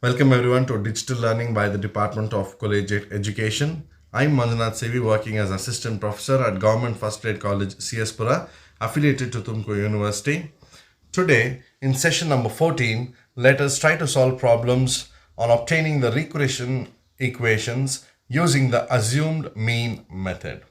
Welcome everyone to Digital Learning by the Department of Collegiate Education. I'm Manjunath Sevi, working as Assistant Professor at Government First Grade College, CS Pura, affiliated to Tumkur University. Today, in session number 14, let us try to solve problems on obtaining the regression equations using the assumed mean method.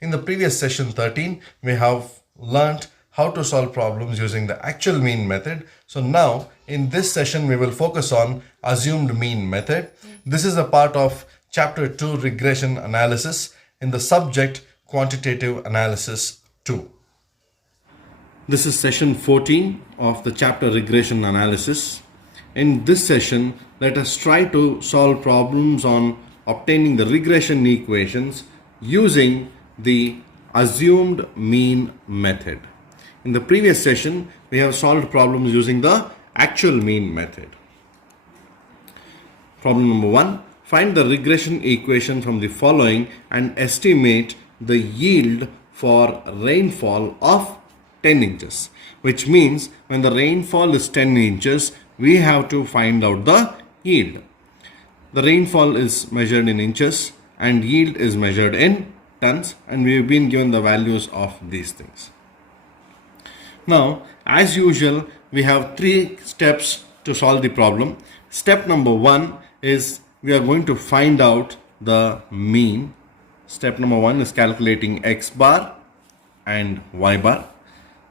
In the previous session 13, we have learnt how to solve problems using the actual mean method. So now in this session we will focus on assumed mean method. This is a part of chapter 2 regression analysis in the subject quantitative analysis 2. This is session 14 of the chapter regression analysis. In this session, let us try to solve problems on obtaining the regression equations using the assumed mean method. In the previous session, we have solved problems using the actual mean method. Problem number 1. Find the regression equation from the following and estimate the yield for rainfall of 10 inches. Which means when the rainfall is 10 inches, we have to find out the yield. The rainfall is measured in inches and yield is measured in tons, and we have been given the values of these things. Now, as usual, we have 3 steps to solve the problem. Step number 1 is we are going to find out the mean. Step number 1 is calculating x bar and y bar.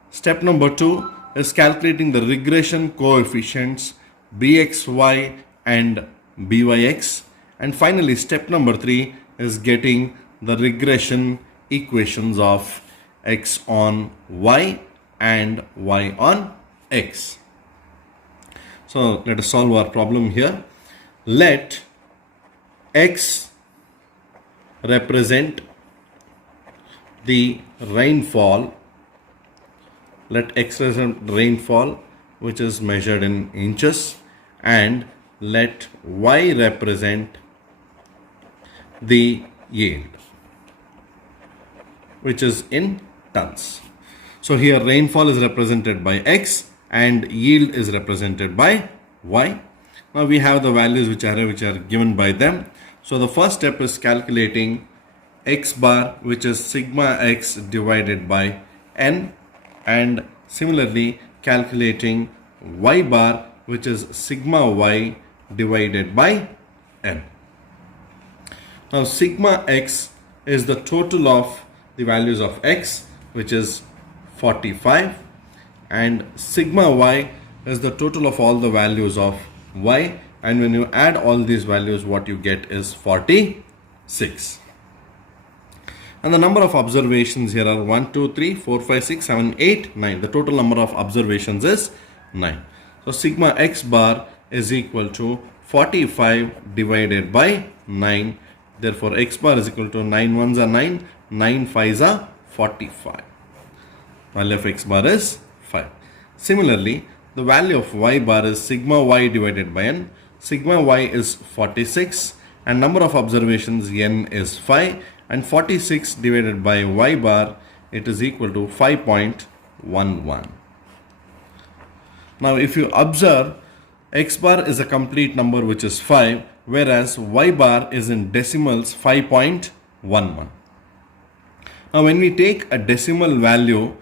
Step number 2 is calculating the regression coefficients bxy and byx. And finally, step number 3 is getting the regression equations of x on y and y on x. So let us solve our problem here. Let x represent the rainfall. Let x represent rainfall, which is measured in inches, and let y represent the yield, which is in tons. So here rainfall is represented by x and yield is represented by y. Now we have the values which are given by them. So the first step is calculating x bar, which is sigma x divided by n, and similarly calculating y bar, which is sigma y divided by n. Now sigma x is the total of the values of x, which is 45, and sigma y is the total of all the values of y, and when you add all these values, what you get is 46. And the number of observations here are 1, 2, 3, 4, 5, 6, 7, 8, 9. The total number of observations is 9. So sigma x bar is equal to 45 divided by 9. Therefore x bar is equal to 9 ones are 9, 9 fives are 45. Value of x bar is 5. Similarly, the value of y bar is sigma y divided by n. Sigma y is 46 and number of observations n is 5, and 46 divided by y bar, it is equal to 5.11. Now if you observe, x bar is a complete number which is 5, whereas y bar is in decimals 5.11. Now when we take a decimal value,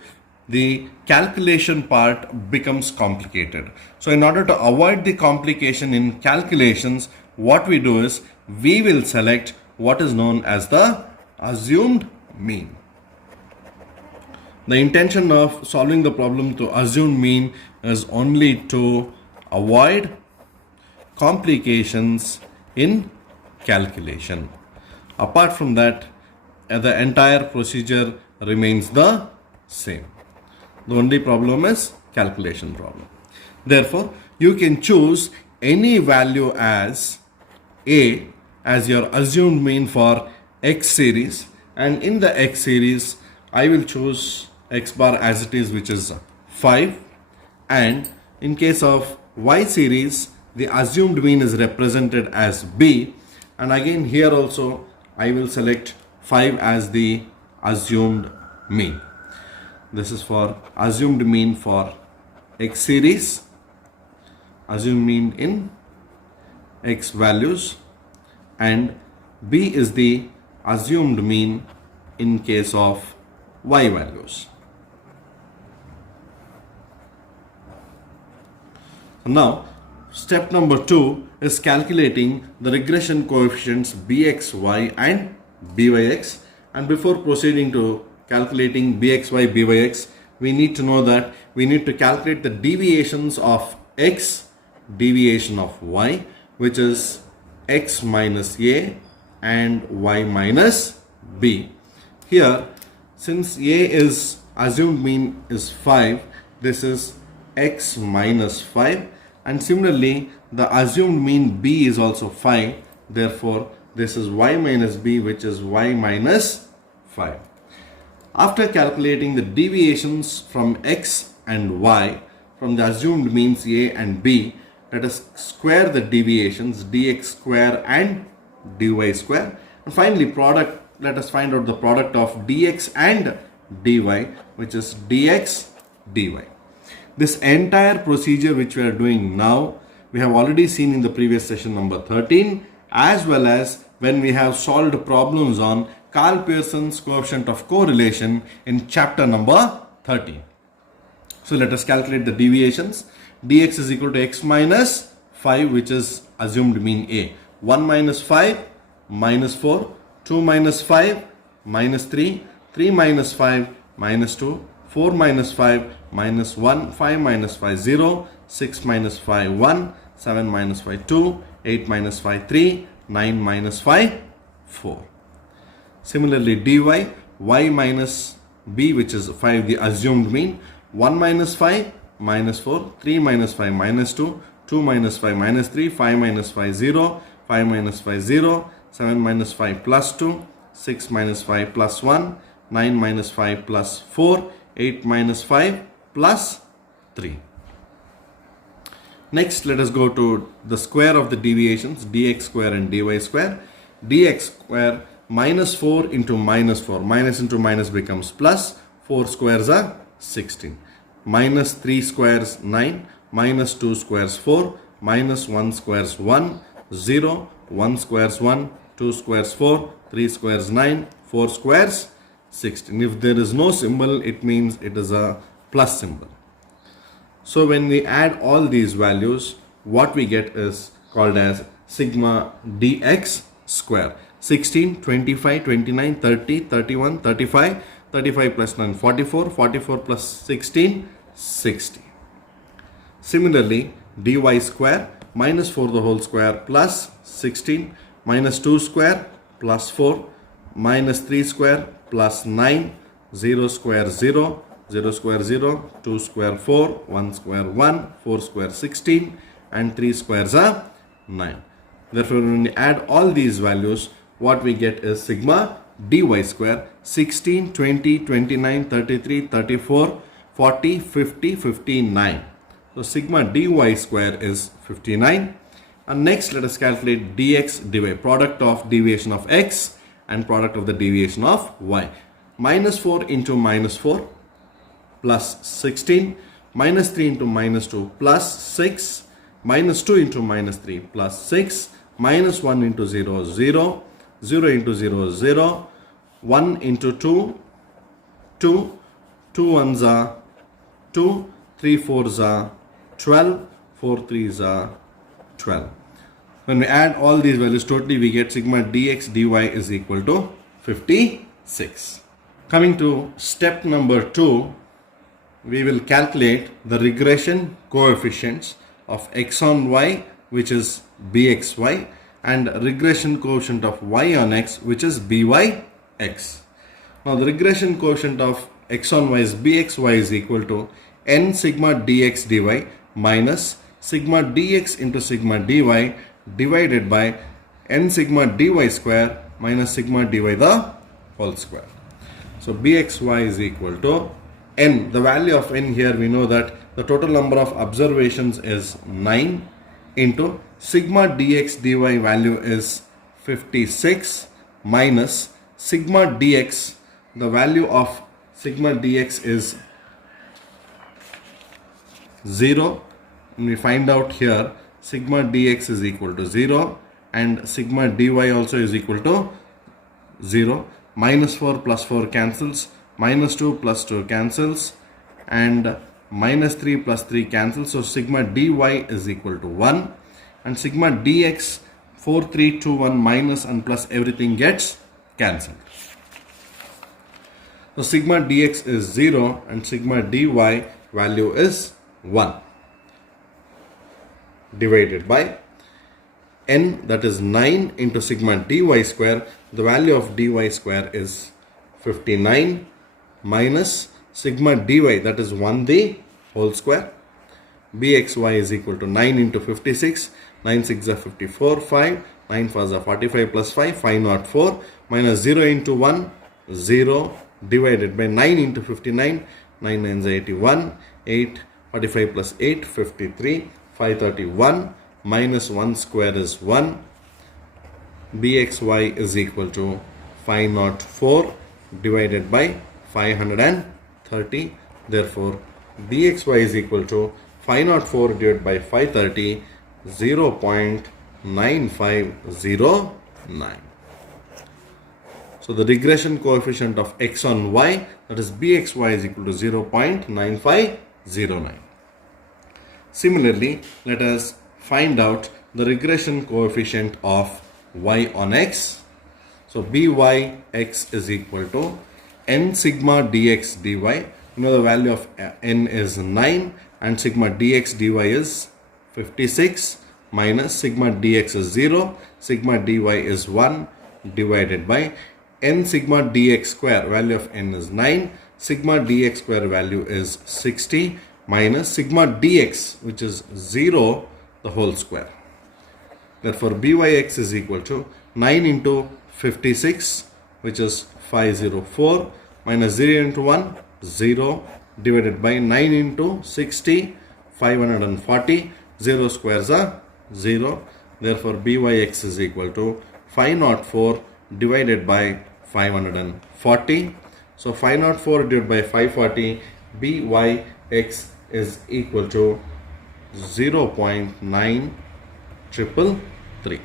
the calculation part becomes complicated. So in order to avoid the complication in calculations, what we do is we will select what is known as the assumed mean. The intention of solving the problem to assumed mean is only to avoid complications in calculation. Apart from that, the entire procedure remains the same. The only problem is calculation problem. Therefore, you can choose any value as a as your assumed mean for x series, and in the x series I will choose x bar as it is, which is 5, and in case of y series the assumed mean is represented as b, and again here also I will select 5 as the assumed mean. This is for assumed mean for x series, assumed mean in x values, and b is the assumed mean in case of y values. Now, step number 2 is calculating the regression coefficients bxy and byx. And before proceeding to calculating bxy, byx, we need to know that we need to calculate the deviations of x, deviation of y, which is x minus a and y minus b. Here, since a is assumed mean is 5, this is x minus 5, and similarly the assumed mean b is also 5, therefore this is y minus b, which is y minus 5. After calculating the deviations from x and y from the assumed means a and b, let us square the deviations dx square and dy square, and finally let us find out the product of dx and dy, which is dx dy. This entire procedure which we are doing now, we have already seen in the previous session number 13, as well as when we have solved problems on Carl Pearson's coefficient of correlation in chapter number 13. So let us calculate the deviations. Dx is equal to x minus 5, which is assumed mean a. 1 minus 5 minus 4, 2 minus 5 minus 3, 3 minus 5 minus 2, 4 minus 5 minus 1, 5 minus 5 0, 6 minus 5 1, 7 minus 5 2, 8 minus 5 3, 9 minus 5 4. Similarly dy, y minus b, which is 5, the assumed mean. 1 minus 5 minus 4, 3 minus 5 minus 2, 2 minus 5 minus 3, 5 minus 5 0, 5 minus 5 0, 7 minus 5 plus 2, 6 minus 5 plus 1, 9 minus 5 plus 4, 8 minus 5 plus 3. Next, let us go to the square of the deviations, dx square and dy square. Dx square minus 4 into minus 4, minus into minus becomes plus, 4 squares are 16, minus 3 squares 9, minus 2 squares 4, minus 1 squares 1, 0, 1 squares 1, 2 squares 4, 3 squares 9, 4 squares 16. If there is no symbol, it means it is a plus symbol. So when we add all these values, what we get is called as sigma dx square. 16, 25, 29, 30, 31, 35, 35 plus 9, 44, 44 plus 16, 60. Similarly, dy square minus 4 the whole square plus 16, minus 2 square plus 4, minus 3 square plus 9, 0 square 0, 0 square 0, 2 square 4, 1 square 1, 4 square 16, and 3 squares are 9. Therefore, when we add all these values, what we get is sigma dy square 16, 20, 29, 33, 34, 40, 50, 59. So sigma dy square is 59. And next, let us calculate dx dy, product of deviation of x and product of the deviation of y. Minus 4 into minus 4 plus 16, minus 3 into minus 2 plus 6, minus 2 into minus 3 plus 6, minus 1 into 0, 0, 0 into 0, 0, 1 into 2, 2, 2 1s are 2, 3 4s are 12, 4 3s are 12. When we add all these values totally, we get sigma dx dy is equal to 56. Coming to step number 2, we will calculate the regression coefficients of x on y, which is bxy, and regression coefficient of y on x, which is byx. Now the regression coefficient of x on y is bxy is equal to n sigma dx dy minus sigma dx into sigma dy divided by n sigma dy square minus sigma dy the whole square. So bxy is equal to n. The value of n here, we know that the total number of observations is 9 into sigma dx dy value is 56 minus sigma dx. The value of sigma dx is 0. And we find out here sigma dx is equal to 0 and sigma dy also is equal to 0. Minus 4 plus 4 cancels, minus 2 plus 2 cancels, and minus 3 plus 3 cancels. So sigma dy is equal to 1 and sigma dx 4, 3, 2, 1 minus and plus everything gets cancelled. So sigma dx is 0 and sigma dy value is 1 divided by n, that is 9 into sigma dy square. The value of dy square is 59 minus sigma dy, that is 1 the whole square. bxy is equal to 9 into 56. 9 6 are 54, 5, 9 4 are 45 plus 5, 504 minus 0 into 1, 0 divided by 9 into 59, 9 9 is 81, 8, 45 plus 8, 53, 531 minus 1 square is 1. bxy is equal to 504 divided by 530. Therefore, bxy is equal to 504 divided by 530, 0.9509. So the regression coefficient of x on y, that is bxy, is equal to 0.9509. Similarly, let us find out the regression coefficient of y on x. So byx is equal to n sigma dx dy. You know the value of n is 9 and sigma dx dy is 56 minus sigma dx is 0, sigma dy is 1 divided by n sigma dx square, value of n is 9, sigma dx square value is 60 minus sigma dx, which is 0, the whole square. Therefore byx is equal to 9 into 56, which is 504, minus 0 into 1, 0 divided by 9 into 60, 540, 0 squares are 0. Therefore byx is equal to 504 divided by 540. So 504 divided by 540, byx is equal to 0.9333.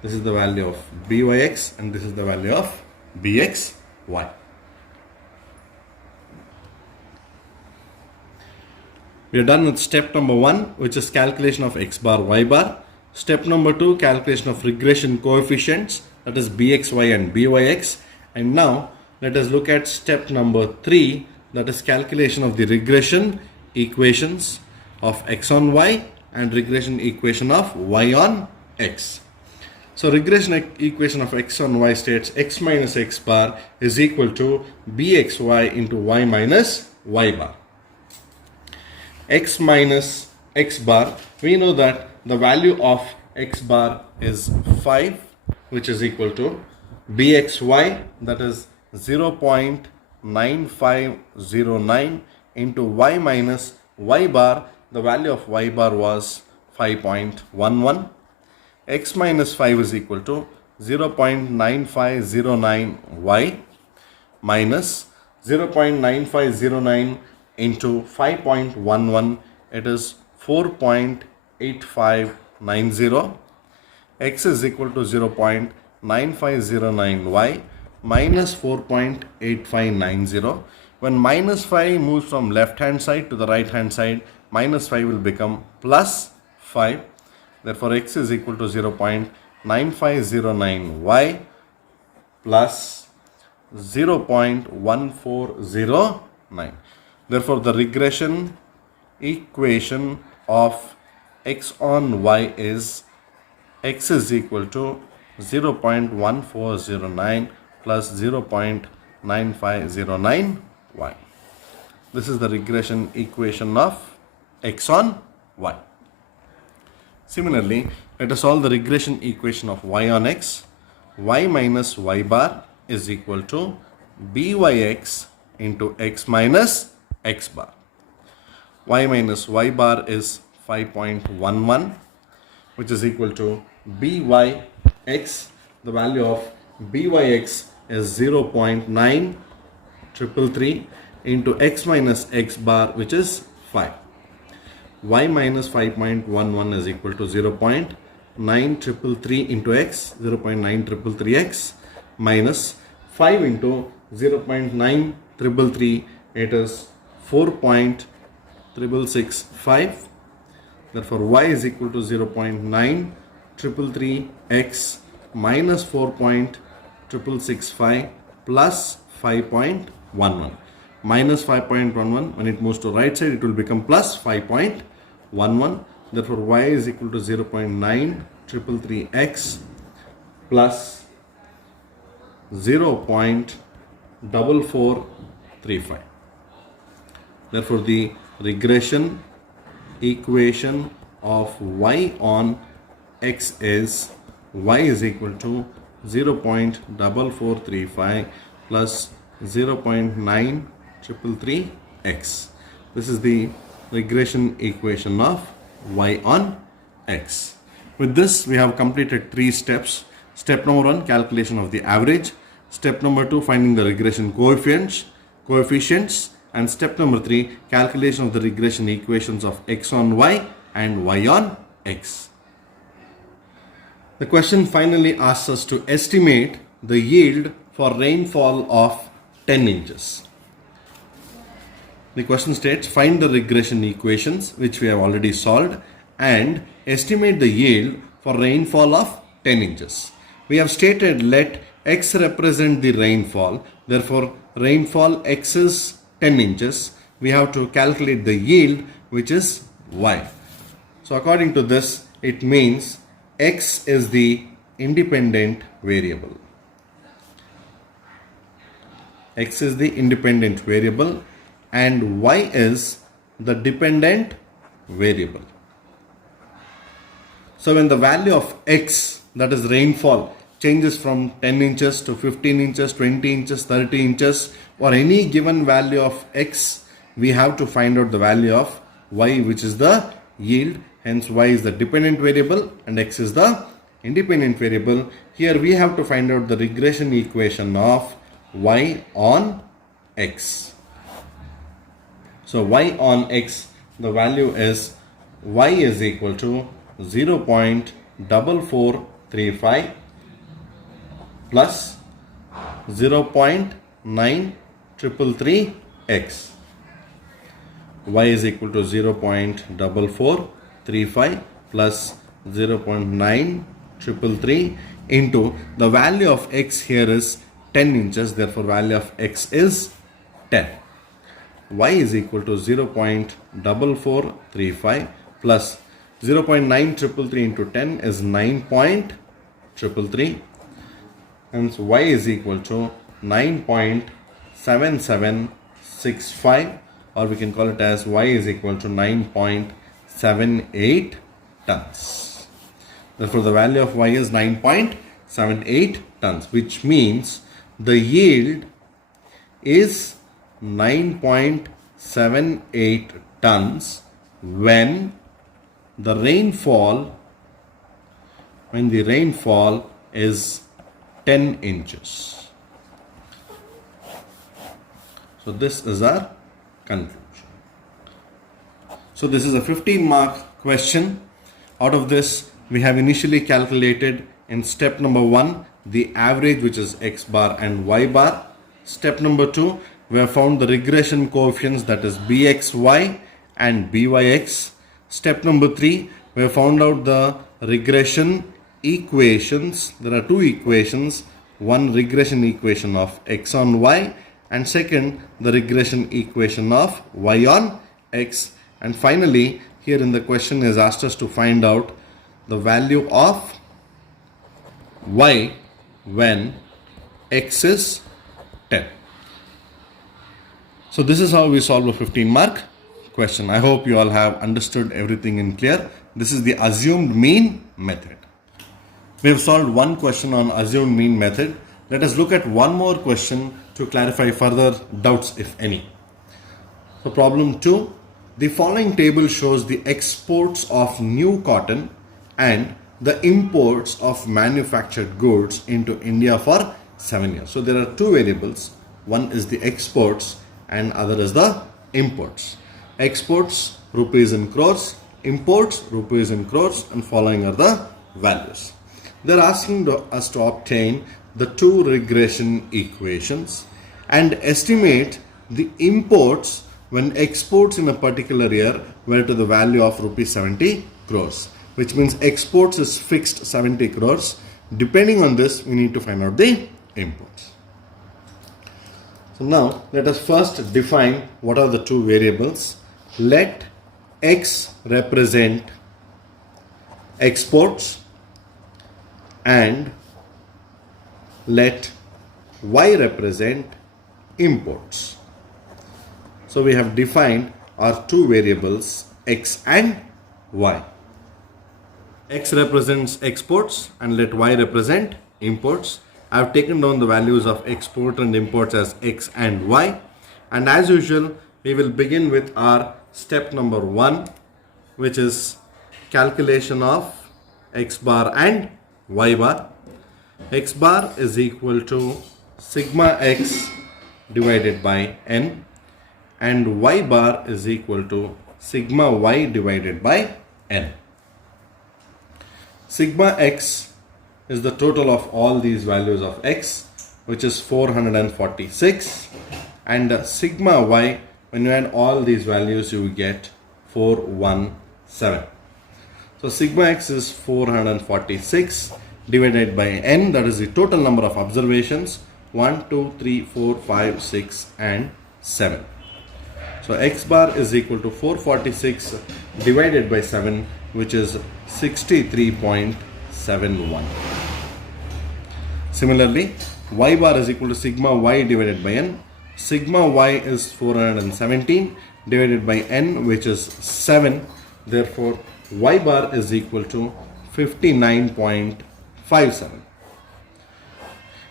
This is the value of byx and this is the value of bxy. We are done with step number 1, which is calculation of x bar, y bar. Step number 2, calculation of regression coefficients, that is bxy and byx. And now let us look at step number 3, that is calculation of the regression equations of x on y and regression equation of y on x. So regression equation of x on y states x minus x bar is equal to bxy into y minus y bar. X minus x bar, we know that the value of x bar is 5, which is equal to bxy, that is 0.9509 into y minus y bar. The value of y bar was 5.11. X minus 5 is equal to 0.9509y minus 0.9509 into 5.11, it is 4.8590. X is equal to 0.9509y minus 4.8590. When minus 5 moves from left hand side to the right hand side, minus 5 will become plus 5. Therefore x is equal to 0.9509y plus 0.1409. Therefore the regression equation of x on y is x is equal to 0.1409 plus 0.9509y. This is the regression equation of x on y. Similarly, let us solve the regression equation of y on x. Y minus y bar is equal to byx into x minus x bar. Y minus y bar is 5.11, which is equal to byx. The value of byx is 0.9333 into x minus x bar, which is 5. y minus 5.11 is equal to 0.9333 into x, 0.9333x minus 5 into 0.9333, it is 4.6665. Therefore, y is equal to 0.9333x minus 4.6665 plus 5.11. Minus 5.11, when it moves to right side, it will become plus 5.11. Therefore, y is equal to 0.9333x plus 0.4435. Therefore, the regression equation of y on x is y is equal to 0.4435 plus 0.9333x. This is the regression equation of y on x. With this, we have completed 3 steps. Step number 1, calculation of the average. Step number 2, finding the regression coefficients. And step number 3, calculation of the regression equations of x on y and y on x. The question finally asks us to estimate the yield for rainfall of 10 inches. The question states, find the regression equations, which we have already solved, and estimate the yield for rainfall of 10 inches. We have stated let x represent the rainfall. Therefore, rainfall x is 10 inches. We have to calculate the yield, which is y. So according to this, it means x is the independent variable. X is the independent variable and y is the dependent variable. So when the value of x, that is rainfall, changes from 10 inches to 15 inches, 20 inches, 30 inches, or any given value of x, we have to find out the value of y, which is the yield. Hence y is the dependent variable and x is the independent variable. Here we have to find out the regression equation of y on x. So y on x, the value is y is equal to 0.4435 plus 0.9333x. Y is equal to 0.4435 plus 0.9333 into the value of x here is 10 inches. Therefore, value of x is 10. Y is equal to 0.4435 plus 0.9333 into 10 is 9.333. Hence, y is equal to 9.7765, or we can call it as y is equal to 9.78 tons. Therefore, the value of y is 9.78 tons, which means the yield is 9.78 tons when the rainfall is 10 inches. So this is our conclusion. So this is a 15-mark question. Out of this, we have initially calculated in step number 1 the average, which is x bar and y bar. Step number 2, we have found the regression coefficients, that is bxy and byx. Step number 3, we have found out the regression equations. There are 2 equations, one regression equation of x on y and second the regression equation of y on x. And finally, here in the question is asked us to find out the value of y when x is 10. So this is how we solve a 15-mark question. I hope you all have understood everything in clear. This is the assumed mean method. We have solved one question on assumed mean method. Let us look at one more question to clarify further doubts, if any. So problem 2, the following table shows the exports of new cotton and the imports of manufactured goods into India for 7 years. So there are 2 variables. One is the exports and other is the imports. Exports rupees in crores, imports rupees in crores, and following are the values. They're asking us to obtain the two regression equations and estimate the imports when exports in a particular year were to the value of rupees 70 crores, which means exports is fixed 70 crores. Depending on this, we need to find out the imports. So now let us first define what are the two variables. Let X represent exports and let Y represent imports. So we have defined our two variables X and Y. X represents exports and let Y represent imports. I have taken down the values of export and imports as X and Y, and as usual we will begin with our step number 1, which is calculation of X bar and Y bar. X bar is equal to sigma X divided by N, and Y bar is equal to sigma Y divided by N. Sigma X is the total of all these values of X, which is 446, and sigma Y, when you add all these values, you get 417. So sigma X is 446 divided by N, that is the total number of observations, 1, 2, 3, 4, 5, 6 and 7. So X bar is equal to 446 divided by 7, which is 63.71. Similarly, Y bar is equal to sigma Y divided by N. Sigma Y is 417 divided by N, which is 7. Therefore, Y bar is equal to 59.57.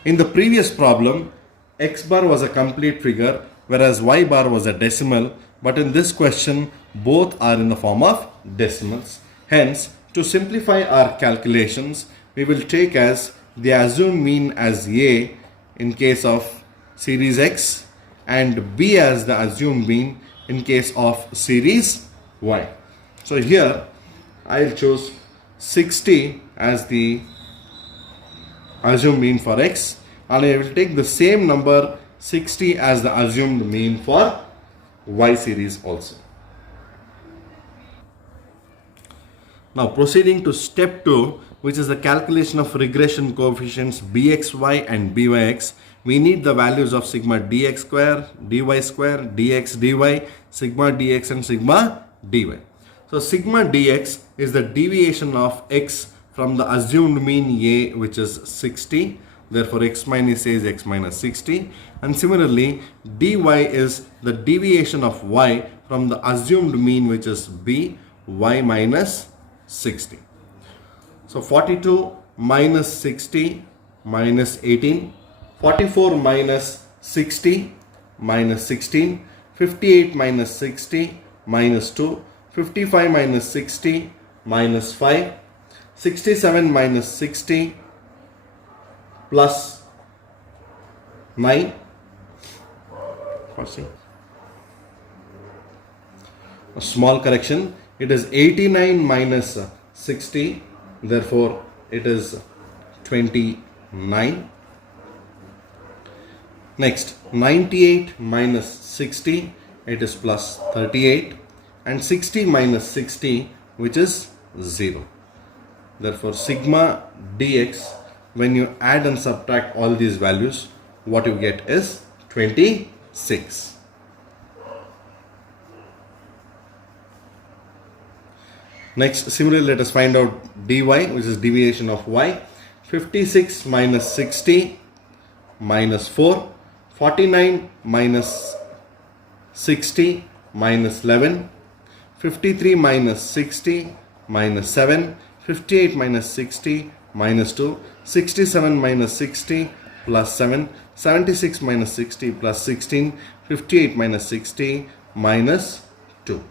In the previous problem, X bar was a complete figure whereas Y bar was a decimal, but in this question both are in the form of decimals. Hence, to simplify our calculations, we will take as the assumed mean as A in case of series X and B as the assumed mean in case of series Y. So here I'll choose 60 as the assumed mean for X, and I will take the same number 60 as the assumed mean for Y series also. Now proceeding to step 2, which is the calculation of regression coefficients bxy and byx, we need the values of sigma dx square, dy square, dx dy, sigma dx and sigma dy. So sigma dx is the deviation of x from the assumed mean A, which is 60. Therefore, x minus A is x minus 60. And similarly, dy is the deviation of y from the assumed mean, which is B, y minus 60. So 42 minus 60 minus 18, 44 minus 60 minus 16, 58 minus 60 minus 2, 55 minus 60 minus 5, 67 minus 60 plus 9. A small correction, it is 89 minus 60, therefore it is 29. Next, 98 minus 60, it is plus 38, and 60 minus 60, which is 0. Therefore sigma dx, when you add and subtract all these values, what you get is 26. Next, similarly, let us find out dy, which is deviation of y. 56 minus 60 minus 4, 49 minus 60 minus 11, 53 minus 60 minus 7, 58 minus 60 minus 2, 67 minus 60 plus 7, 76 minus 60 plus 16, 58 minus 60 minus 2.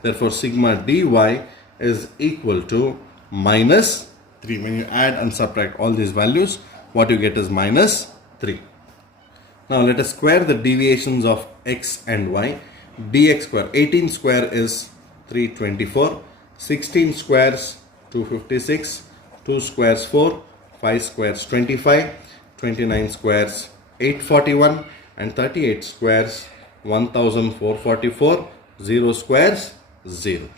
Therefore, sigma dy is equal to minus 3. When you add and subtract all these values, what you get is minus 3. Now let us square the deviations of x and y. dx square. 18 square is 324. 16 squares 256. 2 squares 4. 5 squares 25. 29 squares 841. And 38 squares 1444. 0 squares 0.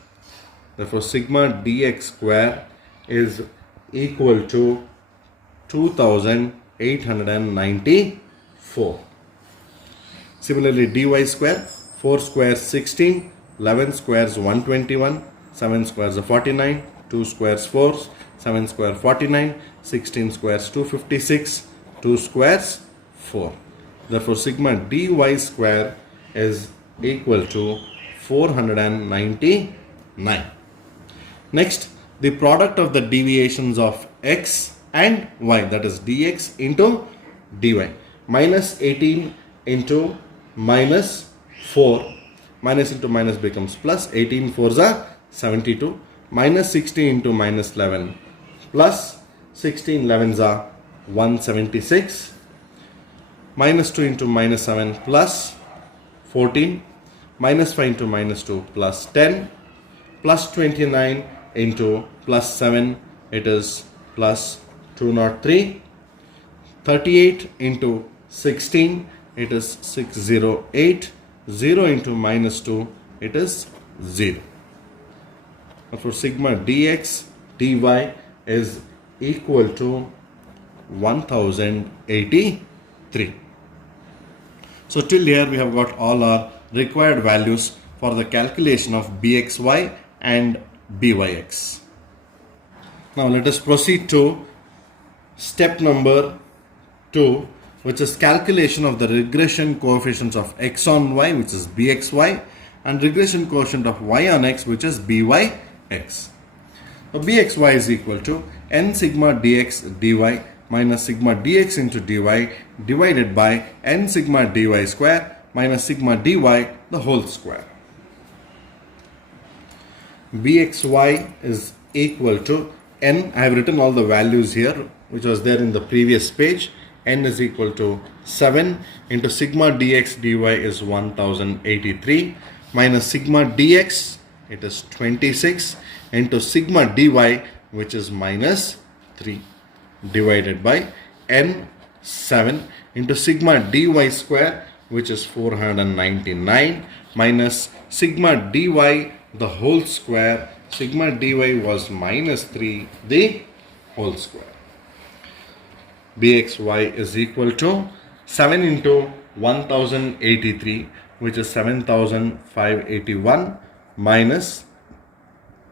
Therefore, sigma dx square is equal to 2894. Similarly, dy square, 4 squares 16, 11 squares 121, 7 squares 49, 2 squares 4, 7 square 49, 16 squares 256, 2 squares 4. Therefore, sigma dy square is equal to 499. Next, the product of the deviations of x and y, that is dx into dy. Minus 18 into minus 4. Minus into minus becomes plus. 18 4s are 72. Minus 16 into minus 11 plus 16 11s are 176. Minus 2 into minus 7 plus 14. Minus 5 into minus 2 plus 10. Plus 29 into plus 7, it is plus 203. 38 into 16, it is 608. 0 into minus 2, it is 0. Therefore, sigma dx dy is equal to 1083. So till here we have got all our required values for the calculation of bxy and byx. Now let us proceed to step number 2, which is calculation of the regression coefficients of x on y, which is bxy, and regression coefficient of y on x, which is byx. So bxy is equal to n sigma dx dy minus sigma dx into dy divided by n sigma dy square minus sigma dy the whole square. Bxy is equal to n. I have written all the values here which was there in the previous page. N is equal to 7 into sigma dx dy is 1083 minus sigma dx, it is 26, into sigma dy, which is minus 3, divided by n 7 into sigma dy square, which is 499, minus sigma dy the whole square. Sigma dy was minus 3 the whole square. Bxy is equal to 7 into 1083, which is 7581, minus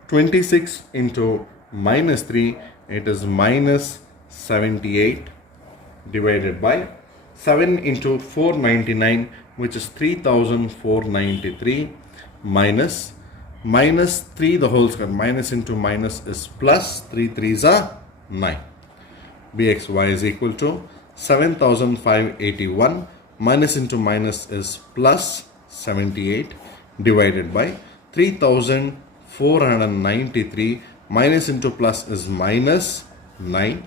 26 into minus 3, it is minus 78, divided by 7 into 499, which is 3493, minus 3 the whole square. Minus into minus is plus. 3 3s are 9. Bxy is equal to 7581, minus into minus is plus 78, divided by 3493, minus into plus is minus 9.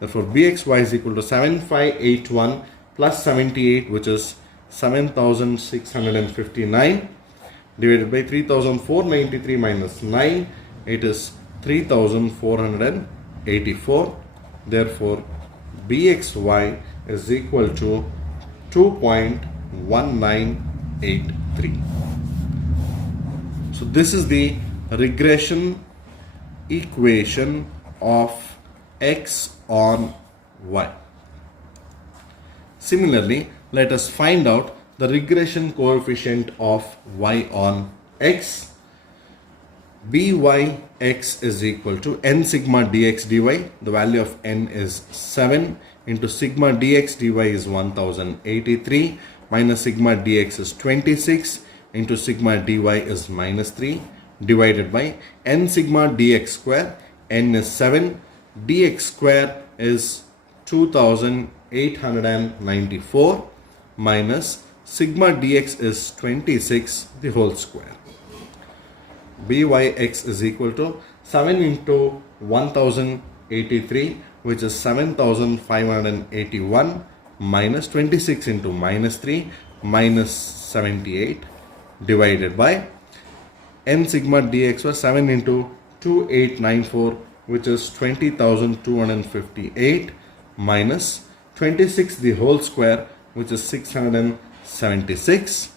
Therefore, Bxy is equal to 7581 plus 78, which is 7659, divided by 3493 minus 9, it is 3484. Therefore, Bxy is equal to 2.1983. So this is the regression equation of x on y. Similarly, let us find out the regression coefficient of y on x. Byx is equal to n sigma dx dy. The value of n is 7 into sigma dx dy is 1083, minus sigma dx is 26 into sigma dy is minus 3, divided by n sigma dx square. N is 7, dx square is 2894, minus sigma dx is 26 the whole square. Byx is equal to 7 into 1083, which is 7581, minus 26 into minus 3, minus 78, divided by n sigma dx was 7 into 2894, which is 20,258 minus 26 the whole square, which is 676.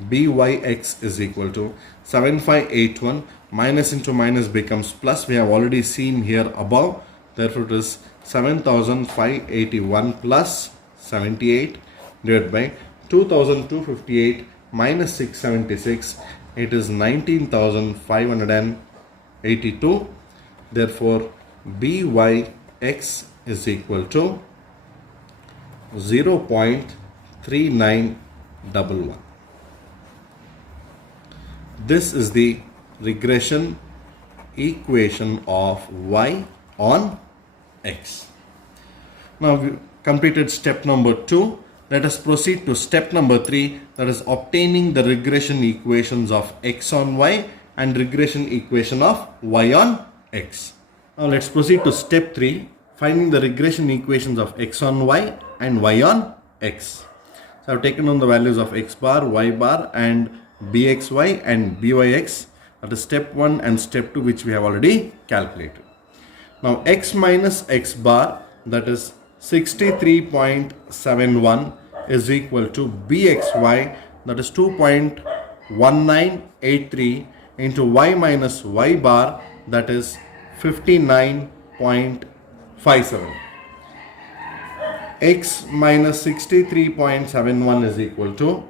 Byx is equal to 7581. Minus into minus becomes plus. We have already seen here above. Therefore, it is 7,581 plus 78 divided by 2,258 minus 676. It is 19,582. Therefore, Byx is equal to 0.3911. This is the regression equation of y on x. Now we completed step number 2. Let us proceed to step number 3, that is obtaining the regression equations of x on y and regression equation of y on x. Now let's proceed to step 3, finding the regression equations of x on y and y on x. So I've taken on the values of x bar, y bar and bxy and byx. That is step 1 and step 2, which we have already calculated. Now x minus x bar, that is 63.71, is equal to bxy, that is 2.1983 into y minus y bar, that is 59.57. X minus 63.71 is equal to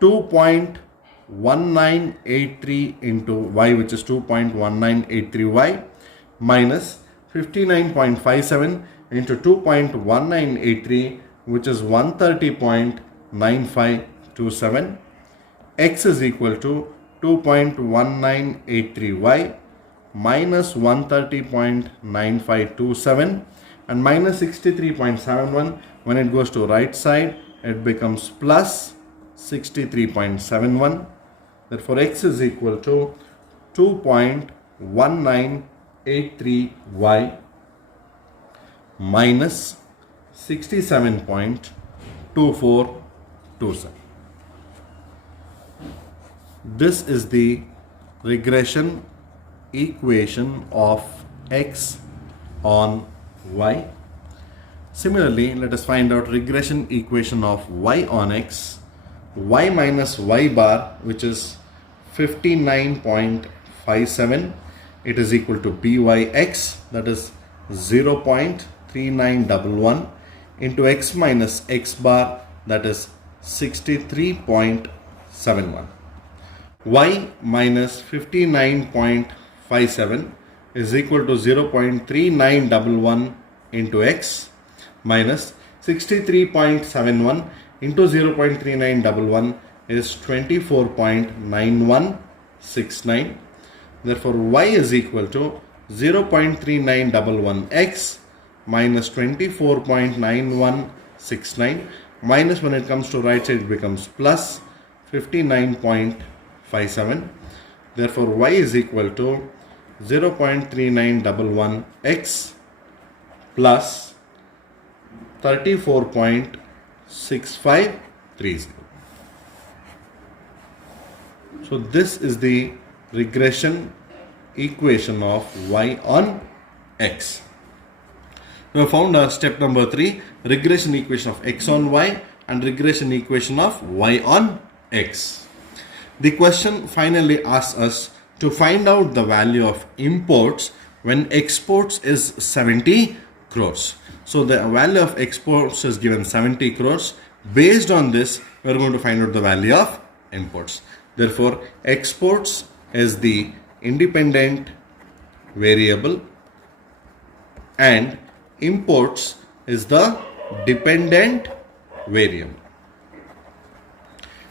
2.1983 into y, which is 2.1983y, minus 59.57 into 2.1983, which is 130.9527. X is equal to 2.1983y minus 130.9527 and minus 63.71. When it goes to right side, it becomes plus 63.71. Therefore, x is equal to 2.1983y minus 67.2427. This is the regression equation of x on y. Similarly, let us find out regression equation of y on x. Y minus y bar, which is 59.57, it is equal to byx, that is 0.3911 into x minus x bar, that is 63.71. Y minus 59.57 is equal to 0.3911 into x minus 63.71 into 0.3911 is 24.9169. Therefore, y is equal to 0.3911x minus 24.9169 minus, when it comes to right side, it becomes plus 59.57. Therefore, y is equal to 0.3911x plus 34.6530. So this is the regression equation of y on x. We have found our step number 3, regression equation of x on y and regression equation of y on x. The question finally asks us to find out the value of imports when exports is 70 crores. So the value of exports is given 70 crores. Based on this, we are going to find out the value of imports. Therefore, exports is the independent variable and imports is the dependent variable.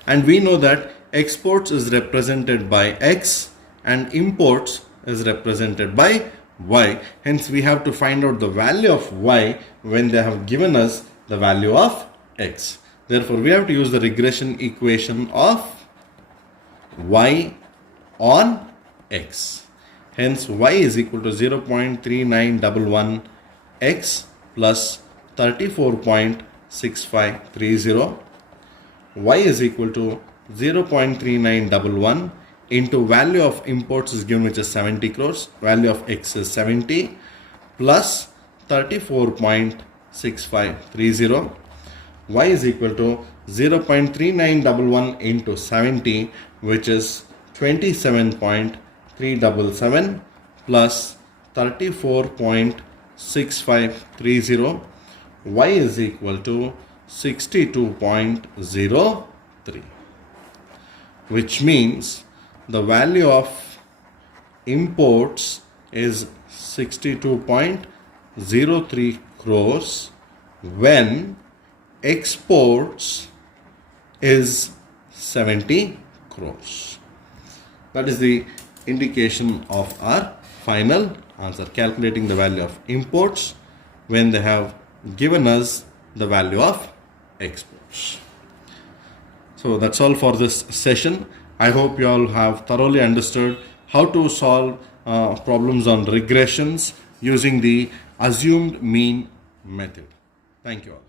And we know that exports is represented by x and imports is represented by y. Hence, we have to find out the value of y when they have given us the value of x. Therefore, we have to use the regression equation of y on x. Hence, y is equal to 0.3911 x plus 34.6530. Y is equal to 0.3911 into value of imports is given, which is 70 crores. Value of X is 70 plus 34.6530. Y is equal to 0.3911 into 70, which is 27.377 plus 34.6530. Y is equal to 62.03, which means the value of imports is 62.03 crores when exports is 70 crores. That is the indication of our final answer, calculating the value of imports when they have given us the value of exports. So that's all for this session. I hope you all have thoroughly understood how to solve problems on regressions using the assumed mean method. Thank you all.